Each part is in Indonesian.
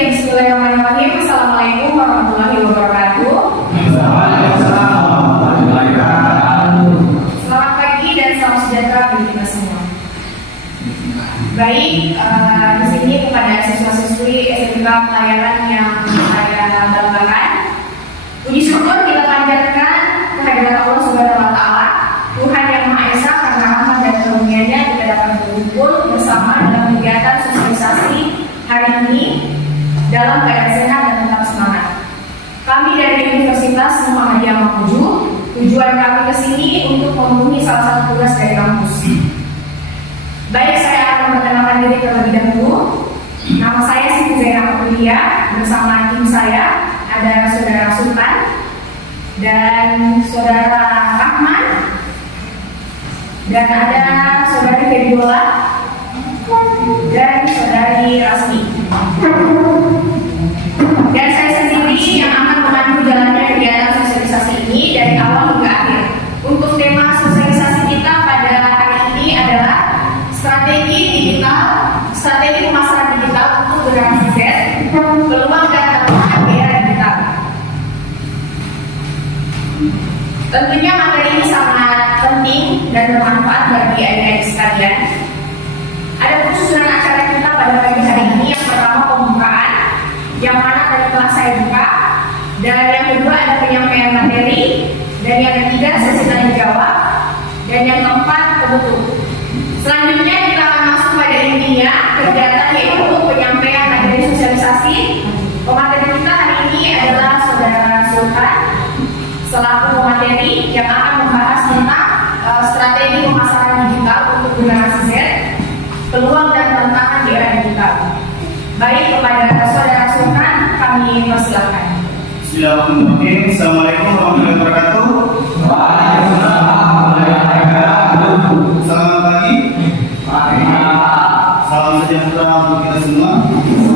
Bismillahirrahmanirrahim. Assalamualaikum warahmatullahi wabarakatuh. Selamat pagi dan salam sejahtera bagi kita semua. Baik, di sini kepada siswa-siswi SMK Pelayaran yang saya banggakan, puji syukur kita panjatkan kehadirat Allah Subhanahu wa Ta'ala, Tuhan yang Maha Esa, karena rahmat dan karunia-Nya kita dapat berkumpul bersama dalam kegiatan sosialisasi hari ini dalam keadaan sehat dan tetap semangat. Kami dari Universitas Muhammadiyah Mamuju, tujuan kami ke sini untuk memenuhi salah satu tugas dari kampus. Baik, saya akan memperkenalkan diri terlebih dahulu. Nama saya Siti Zainab Kuliah, bersama tim saya ada Saudara Sultan dan Saudara Rahman dan ada Saudari Febiola dan Saudari Rasmi. Dan saya sendiri yang akan memandu jalannya kegiatan sosialisasi ini dari awal hingga akhir. Untuk tema sosialisasi kita pada hari ini adalah strategi pemasaran digital untuk generasi Z, peluang dan tantangan di era digital. Tentunya materi ini sangat penting dan bermanfaat bagi adik-adik sekalian. Ada susunan acara kita pada pagi hari ini. Yang pertama pembukaan, yang mana tadi telah saya buka, dan yang kedua ada penyampaian materi, dan yang ketiga sesi tanya jawab, dan yang keempat penutup. Selanjutnya kita akan masuk pada intinya kegiatan, yaitu penyampaian materi sosialisasi. Pemateri kita hari ini adalah Saudara Sultan selaku pemateri yang akan membahas tentang strategi pemasaran digital untuk generasi Z, peluang dan tantangan di era digital. Baik, kepada Saudara Sultan kami persilakan. Bismillahirrahmanirrahim. Assalamualaikum warahmatullahi wabarakatuh. Waalaikumsalam warahmatullahi wabarakatuh. Selamat pagi. Salam sejahtera untuk kita semua.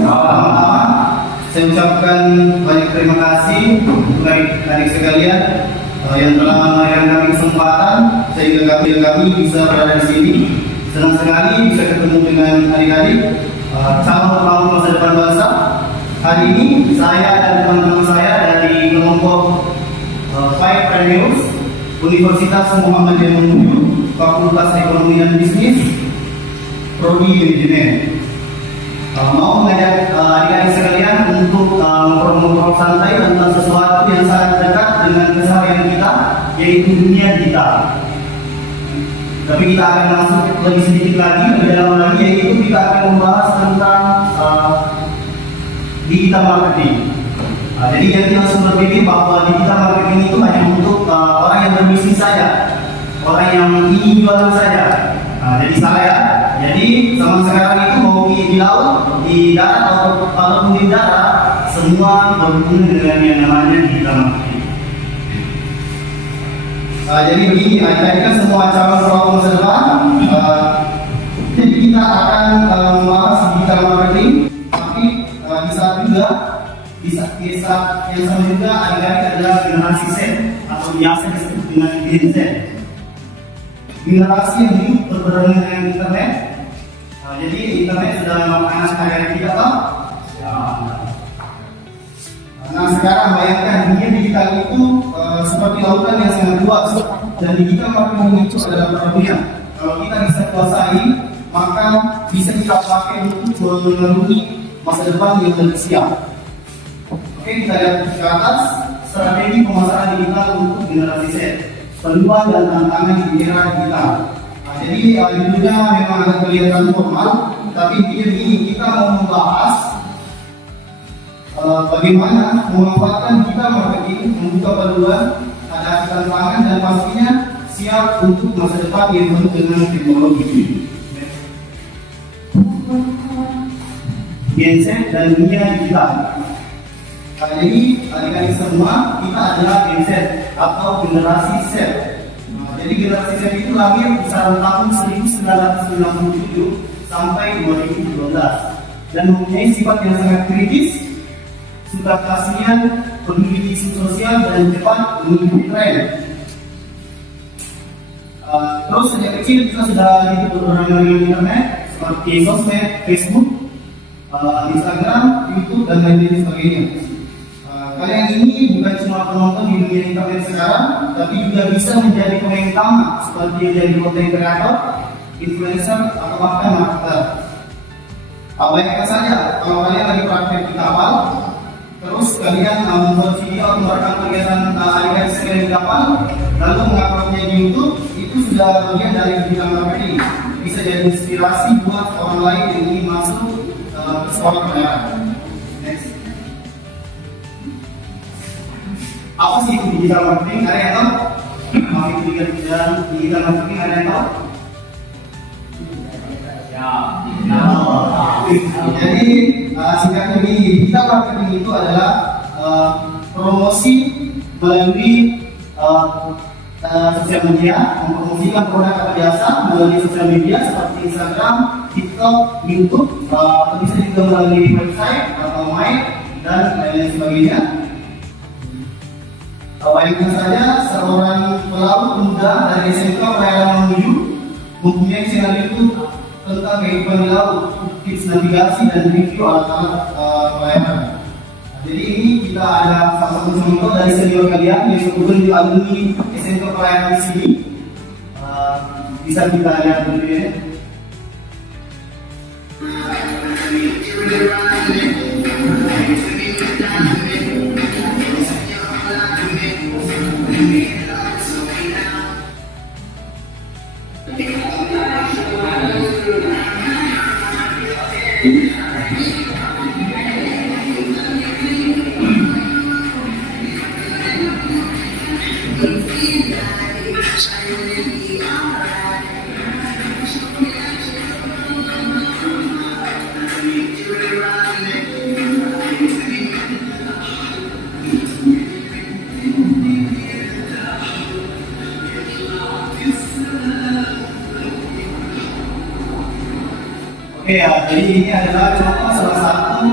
Pertama-tama saya ucapkan banyak terima kasih untuk adik-adik sekalian yang telah memberikan kami kesempatan sehingga kami bisa berada di sini. Senang sekali bisa ketemu dengan adik-adik calon pembangun masa depan bangsa. Hari ini saya dan teman-teman saya dari kelompok Five Preneurs Universitas Muhammadiyah Mamuju, Fakultas Ekonomi dan Bisnis, Prodi Manajemen, mau mengajak adik-adik sekalian untuk ngobrol-ngobrol santai tentang sesuatu yang sangat dekat dengan keseharian kita, yaitu dunia digital. Tapi kita akan masuk lebih sedikit lagi, lebih dalam lagi, yaitu kita akan membahas tentang digital marketing. Jadi jangan langsung berpikir bahwa digital marketing itu hanya untuk orang yang berbisnis saja, orang yang ingin jualan saja. Jadi salah ya. Jadi zaman sekarang itu mau di laut, di darat ataupun di darat, semua berhubungan dengan yang namanya digital marketing. Jadi begini, tadi kan semua calon pelaku masa depan. Jadi kita akan membahas digital marketing, tapi di saat yang sama juga adik-adik adalah generasi Z atau biasa disebut dengan Gen Z. Generasi yang hidup berbarengan dengan internet. Jadi internet sudah makanan sehari-hari kita, toh? Ya. Nah sekarang bayangkan dunia digital itu seperti lautan yang sangat luas, dan digital marketing itu adalah dunia. Kalau kita bisa kuasai, maka bisa kita pakai untuk memenuhi masa depan yang lebih siap. Oke, kita lihat ke atas strategi pemasaran digital untuk generasi Z, peluang dan tantangan di era digital. Jadi judulnya memang agak kelihatan formal, tapi begini, kita mau membahas bagaimana memanfaatkan digital marketing membuka peluang, ada tantangan dan pastinya siap untuk masa depan yang penuh dengan teknologi. Gen Z dan dunia digital. Jadi adik-adik semua kita adalah Gen Z atau generasi Z. Jadi generasi Z itu lahir kisaran tahun 1997 sampai 2012 dan mempunyai sifat yang sangat kritis, suka kasihan, peduli isu sosial dan cepat mengikuti tren. Terus sejak kecil kita sudah hidup berbarengan dengan internet. seperti sosmed, Facebook, Instagram, YouTube, dan lain-lain sebagainya. Kalian ini bukan cuma penonton di dunia internet sekarang, tapi juga bisa menjadi pemain utama seperti menjadi konten kreator, influencer, atau bahkan marketer. Bayangkan saja kalau kalian lagi praktek di kapal, terus kalian membuat video atau merekam kegiatan kalian sekalian di kapal, lalu menguploadnya di YouTube, itu sudah bagian dari digital marketing. Bisa jadi inspirasi buat orang lain yang ingin masuk ke sekolah pelayaran. Next. Apa sih itu digital marketing? Ada yang tahu? Digital marketing ada yang tahu? Jadi singkatnya digital marketing itu adalah promosi melalui sosial media, mempromosikan produk atau jasa melalui sosial media seperti Instagram, TikTok, YouTube, atau bisa juga melalui website atau mail dan lain-lain sebagainya. Bayangkan saja seorang pelaut muda dari SMK Pelayaran Mamuju mempunyai channel YouTube tentang kehidupan di laut, tips navigasi dan review alat-alat pelayaran. Jadi ini kita ada salah satu contoh dari senior kalian yang kebetulan di alumni SMK Pelayaran di sini. Bisa kita lihat dulu ya. Oke ya, jadi ini adalah contoh salah satu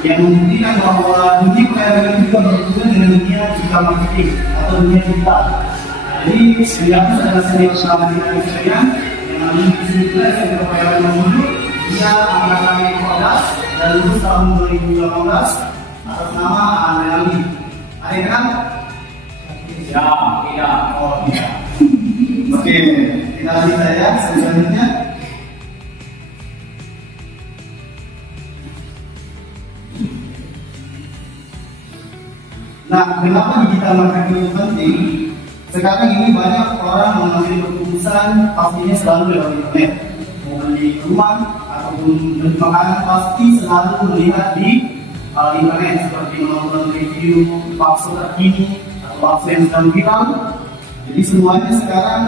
yang membuktikan bahwa dunia pelayaran juga berhubungan dengan dunia digital marketing atau dunia digital. Jadi beliau adalah senior selama di Indonesia yang alumni di sini juga SMK Pelayaran Mamuju. Dia angkatan 14 dan lulus tahun 2018 atas nama Anali. Ada yang kenal? Ya, tidak. Oh tidak. Oke, kita lanjut saja selanjutnya. Nah, kenapa digital marketing itu penting? Sekarang ini banyak orang mengambil keputusan pastinya selalu lewat internet. Mau beli rumah ataupun beli makanan pasti selalu melihat di internet seperti menonton review bakso terkini atau bakso yang sedang viral. Jadi semuanya sekarang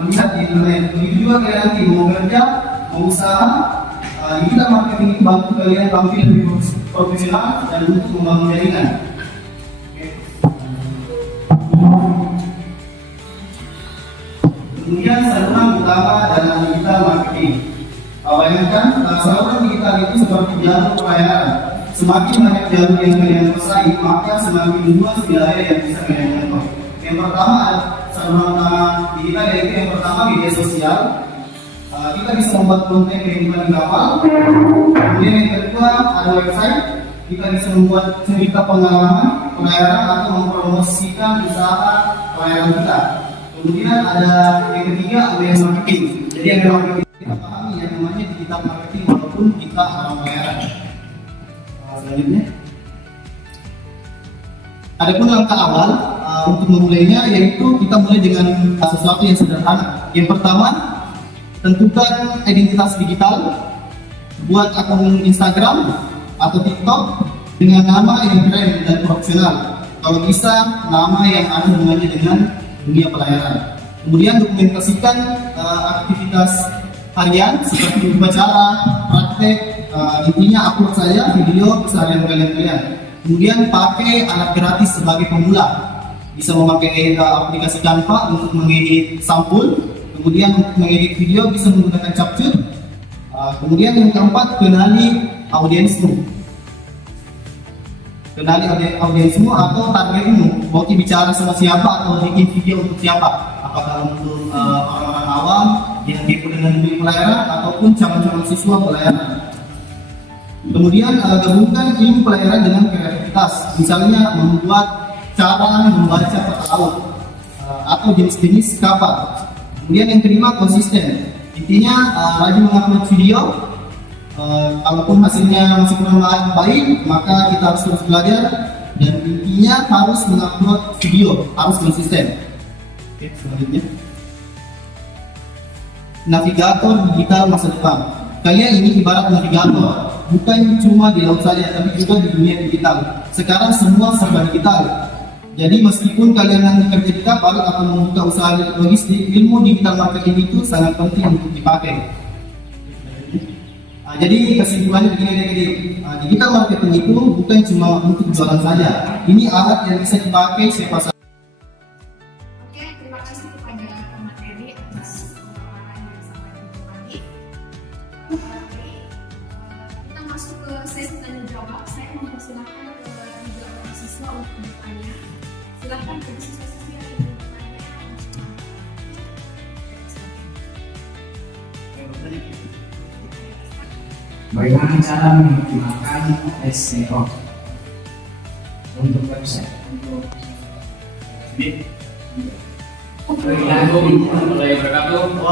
melihat di internet. Begitu juga kalian nanti mau kerja, mau usaha, digital marketing itu bantu kalian tampil lebih profesional dan untuk membangun jaringan. Kemudian saluran utama dalam digital marketing. Bayangkan saluran digital itu seperti jalur pelayaran. Semakin banyak jalur yang kalian kuasai, maka semakin luas wilayah yang bisa kalian jangkau. Yang pertama saluran utama digital yaitu yang pertama media sosial. Kita bisa membuat konten kehidupan di kapal. Kemudian yang kedua ada website. Kita bisa membuat cerita pengalaman pelayaran atau mempromosikan usaha pelayaran kita. Kemudian ada yang ketiga audience marketing. Jadi yang marketing kita pahami yang namanya digital marketing walaupun kita orang pelayaran. Selanjutnya, adapun langkah awal untuk memulainya yaitu kita mulai dengan sesuatu yang sederhana. Yang pertama, tentukan identitas digital, buat akun Instagram atau TikTok dengan nama yang keren dan profesional. Kalau bisa nama yang ada hubungannya dengan dunia pelayaran. Kemudian dokumentasikan aktivitas harian seperti upacara, praktek, intinya upload saja video keseharian kalian. Kemudian pakai alat gratis sebagai pemula. Bisa memakai aplikasi Canva untuk mengedit sampul. Kemudian untuk mengedit video bisa menggunakan Capcut. Kemudian yang keempat, kenali audiensmu. Kenali audiensmu atau targetmu. Mau bicara sama siapa atau bikin video untuk siapa? Apakah untuk orang-orang awam yang kepo dengan dengan bimbing pelayaran ataupun calon-calon siswa pelayaran. Kemudian gabungkan ilmu pelayaran dengan kreativitas, misalnya membuat cara membaca peta laut atau jenis-jenis kapal. Kemudian yang kelima, konsisten. Intinya rajin mengupload video. Kalaupun hasilnya masih kurang baik, maka kita harus terus belajar. Dan intinya harus mengupload video, harus konsisten. Oke, selanjutnya. Navigator digital masa depan. Kalian ini ibarat navigator, bukan cuma di laut saja, tapi juga di dunia digital. Sekarang semua serba digital. Jadi meskipun kalian nanti kerja di kapal atau membuka usaha logistik, ilmu digital marketing itu sangat penting untuk dipakai. Jadi kesimpulannya begini adik-adik, digital marketing itu bukan cuma untuk jualan saja. Ini alat yang bisa dipakai siapa saja. Oke, terima kasih kepada pemateri atas pemaparan yang sangat informatif. Kita masuk ke sesi tanya jawab. Saya mempersilahkan ke 3 orang siswa untuk bertanya. Silakan ke siswa-siswi yang ingin bertanya. Bagaimana cara mengoptimalkan SEO untuk website? Assalamualaikum warahmatullahi wabarakatuh.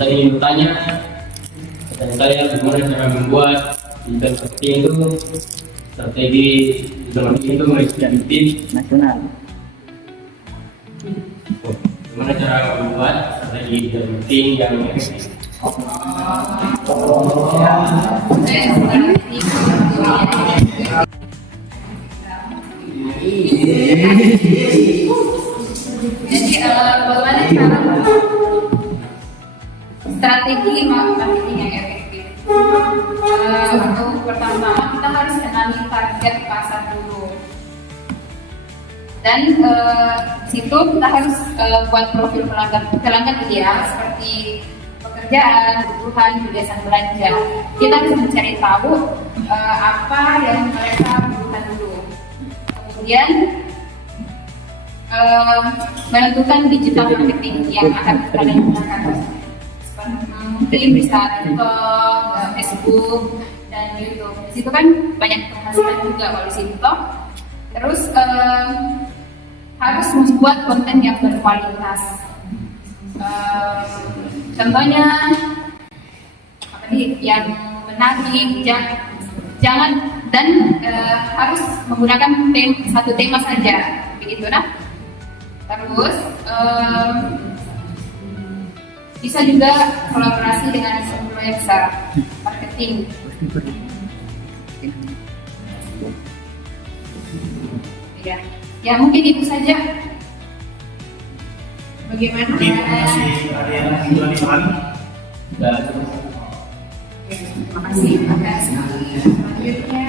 Saya ingin bertanya, kalian bagaimana cara membuat digital marketing itu, strategi digital marketing itu menjadi tim nasional. Bagaimana cara membuat strategi digital marketing yang efektif? Jadi bagaimana cara strategi marketing yang efektif? Untuk pertama-tama kita harus kenali target pasar dulu. Dan situ kita harus buat profil pelanggan ideal seperti pekerjaan, kebutuhan, kebiasaan belanja. Kita harus mencari tahu apa yang mereka butuhkan dulu. Kemudian menentukan digital marketing yang akan kita gunakan. Mungkin bisa TikTok, Facebook, dan YouTube. Di situ kan banyak penghasilan juga kalau di situ. Terus harus membuat konten yang berkualitas. Contohnya apa nih, yang menarik, jangan dan harus menggunakan satu tema saja, begitu nah. Terus bisa juga kolaborasi dengan influencer marketing. Ya mungkin itu saja. Bagaimana? Masih ada yang ingin dipahami? Terima kasih. Selanjutnya,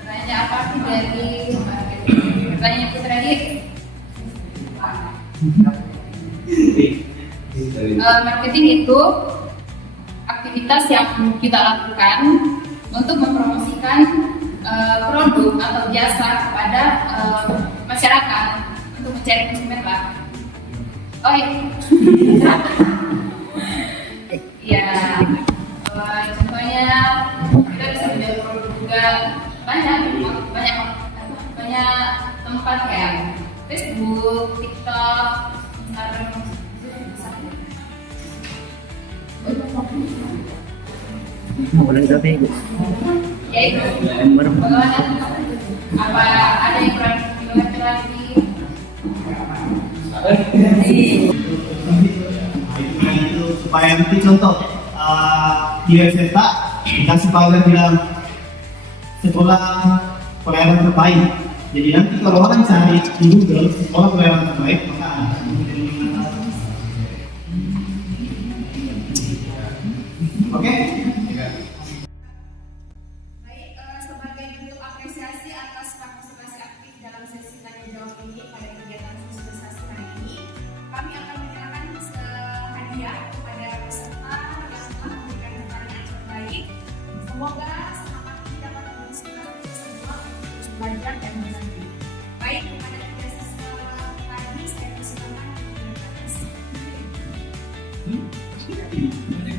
pertanyaan apa sih dari marketing? Pertanyaan itu tadi. Marketing itu aktivitas yang kita lakukan untuk mempromosikan produk atau jasa kepada masyarakat untuk mencari konsumen lah. Oh iya, contohnya kita bisa menjual produk juga banyak tempat kayak Facebook, TikTok, Instagram. Ya itu. Bagaimana? Apa ada yang kurang dimengerti lagi? Itu supaya nanti contoh di website dikasih pagar bilang sekolah pelayanan terbaik. Jadi nanti kalau orang cari di Google sekolah pelayanan terbaik, maka oke? Baik, sebagai bentuk apresiasi atas partisipasi aktif dalam sesi tanya jawab ini pada kegiatan sosialisasi hari ini, kami akan menyerahkan hadiah kepada peserta yang telah memberikan pertanyaan terbaik. Semoga semangat kita dapat menginspirasi semua untuk terus belajar dan menanti. Baik, Jadi